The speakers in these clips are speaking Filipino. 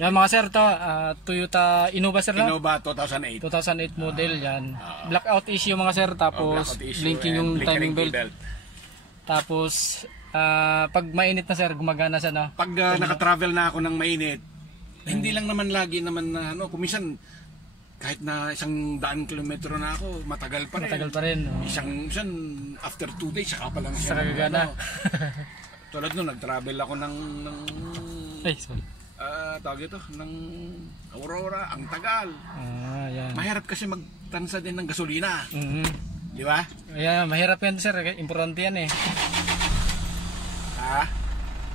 Yan mga sir, to Toyota Innova sir, no? Innova 2008. 2008 model yan. Blackout issue mga sir, tapos blinking yung timing belt. Tapos pag mainit na sir, gumagana siya, no? Pag naka-travel na ako ng mainit, hindi lang naman lagi naman na ano, kumisan kahit na 100 kilometro na ako, matagal pa rin. Matagal pa rin. Oh. Isang after 2 days, saka pa lang siya. Saka gagana. Ano. Tulad nun, nag-travel ako ng ay, sorry. Tawag ito, ng Aurora, ang tagal. Yan. Mahirap kasi magtansa din ng gasolina. Di ba? Ayan, mahirap yan sir, importante yan eh.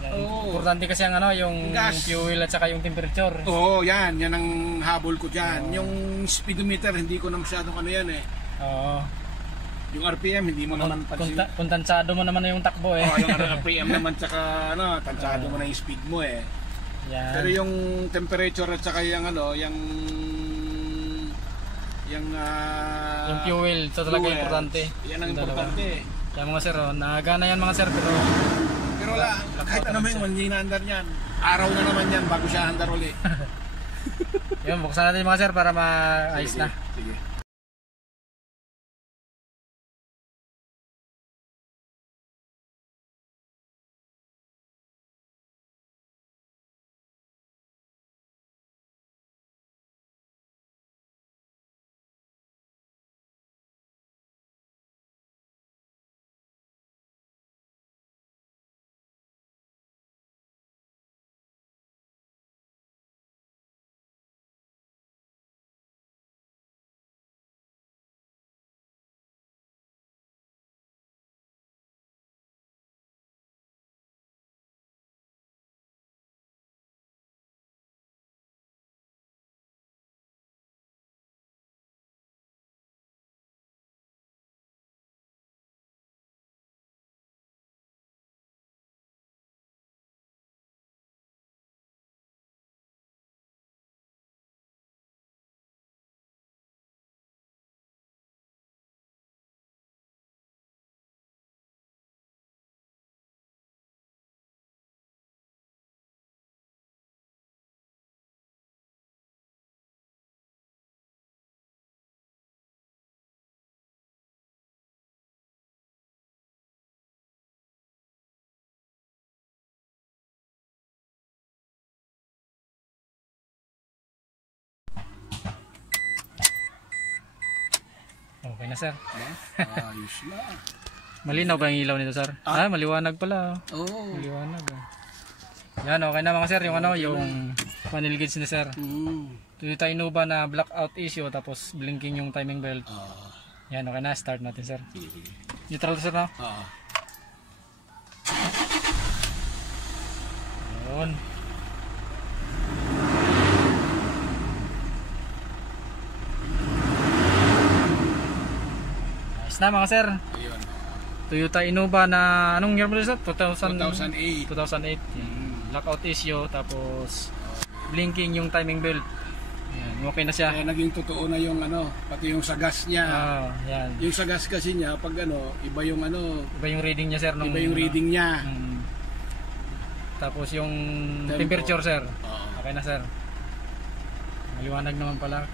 Yan, importante kasi ang ano, yung gas, fuel at saka yung temperature. Oo, yan ang habol ko dyan. Yung speedometer, hindi ko na masyadong ano yan eh. Oo. Yung RPM, hindi mo naman pansin. Kung tansado mo naman yung takbo eh. Oo, yung RPM naman tsaka ano, tansado mo na yung speed mo eh. Yan. Pero yung temperature at saka yung ano, yung fuel, ito talaga importante. Yan ang importante. Yan mga sir, nagana yan mga sir, pero wala, kahit ano may hindi na-andar yan. Araw na naman yan bago siya andar uli. Yan, buksan natin mga sir para maayos na. Sige. Okay na sir. Ayos na. Malinaw ba yung ilaw nito sir? Maliwanag pala. Oo. Maliwanag. Yan, okay na mga sir, yung ano, yung panel gauge na sir. Toyota Innova na blackout issue, tapos blinking yung timing belt. Yan, okay na, start natin sir. Neutral sir na? Yun. Nice na mga sir. Ayun. Toyota Innova na anong year mo sir? 2008. 2008. Blackout issue, tapos blinking yung timing belt. Yan, okay na siya. Kaya naging totoo na yung ano, pati yung sa gas niya. Yan. Yung sa gas kasi niya, pag ano, iba yung ano, iba yung reading niya sir. Iba yung reading niya. Tapos yung temperature sir. Okay na sir. Maliwanag naman pala.